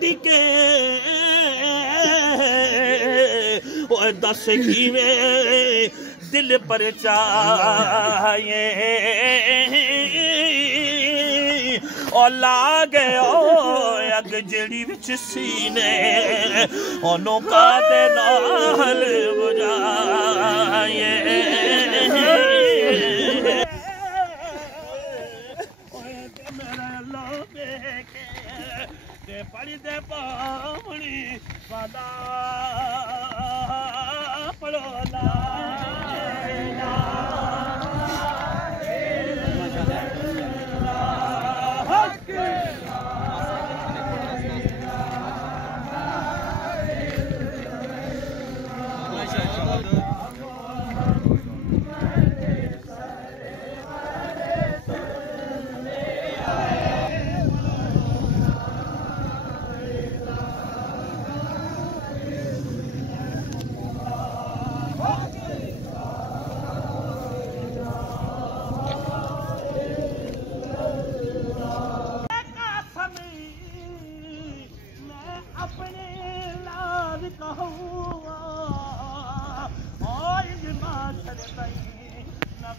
کڈی کے دس کی میں دل پر چاہیے اور لاگے اگ جڑی وچ سینے انہوں کا دے نال بجائیے میرے لوگے کے پڑی دے پاونی والا پڑھو لا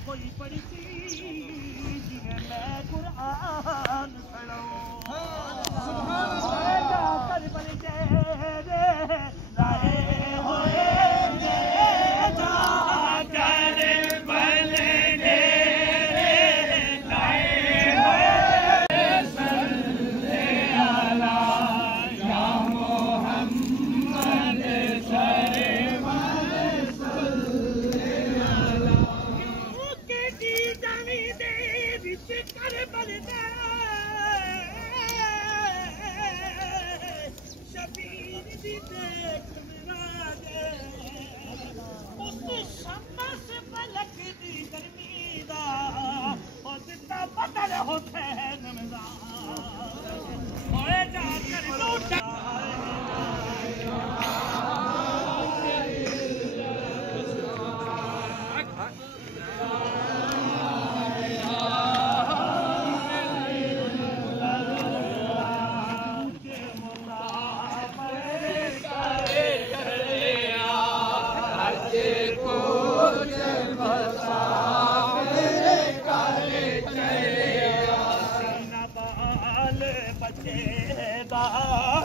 کوئی بڑی چیز میں قرآن پڑھوں جا کر بل تیرے لائے ہوئے جا کر بل تیرے لائے ہوئے صلی اللہ یا محمد شبیر دی دیکھ میرا دے اس شمع سے فلک دی گرمی دا اور زندہ بدل حسین مزا ہوئے جا کر لوٹا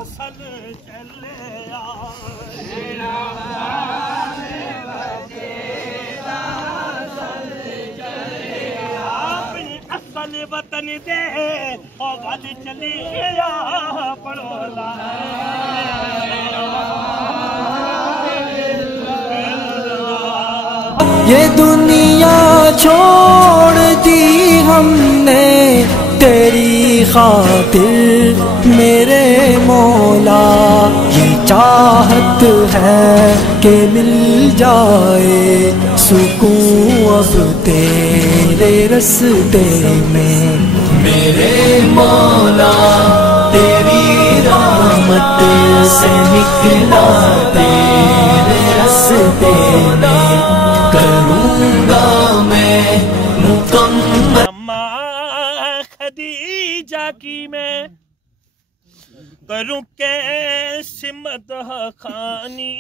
سل چلے اپنی اصل وطن دے اور ول چلے پڑھو لا یہ دنیا چھوڑ دی ہم نے تیری خاطر میرے مولا یہ چاہت ہے کہ مل جائے سکون اب تیرے رستے میں میرے مولا تیری رحمت سے نکلا تیرے رستے میں کروں گا میں مکمل خدیجہ کی میں کروں کیسی مدح خوانی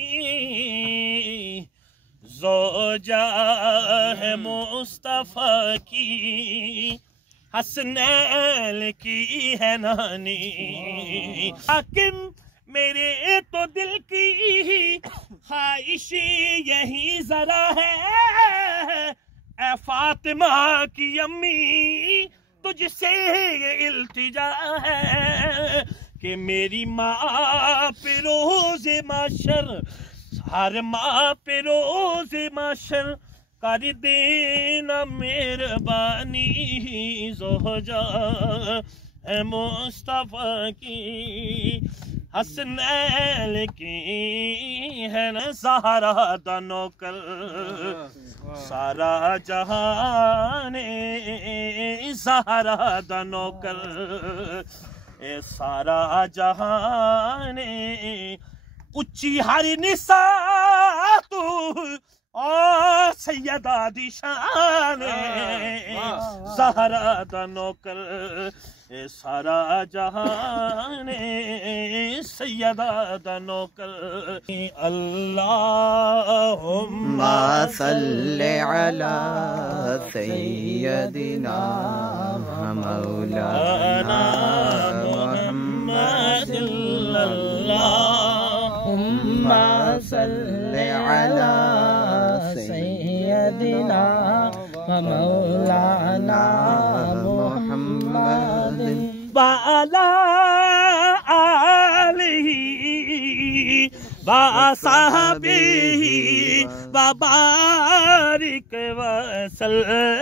زوجہ ہے مصطفیٰ کی حسنین کی ہے نانی حاکم میرے تو دل کی خواہش یہی ذرا ہے اے فاطمہ کی امی تجھ سے یہ التجا ہے کہ میری ماں پہ روز محشر ہر ماں پہ روز محشر کر دینا مہربانی زوجہ ہے مصطفیٰ کی حسنین کی ہے نا زہرا دا نوکر سارا جہان زہرا دا نوکر اے سارا جہان اچھی ہر نساء تو او سیدہ دی شان زہرا دا نوکر سارا جہان سیدہ دا نوکر اللہم صلی علی سیدنا مولانا محمد اللہم صلی علی سیدنا مولانا محمد وعلى آله وصحبه وبارك وسلم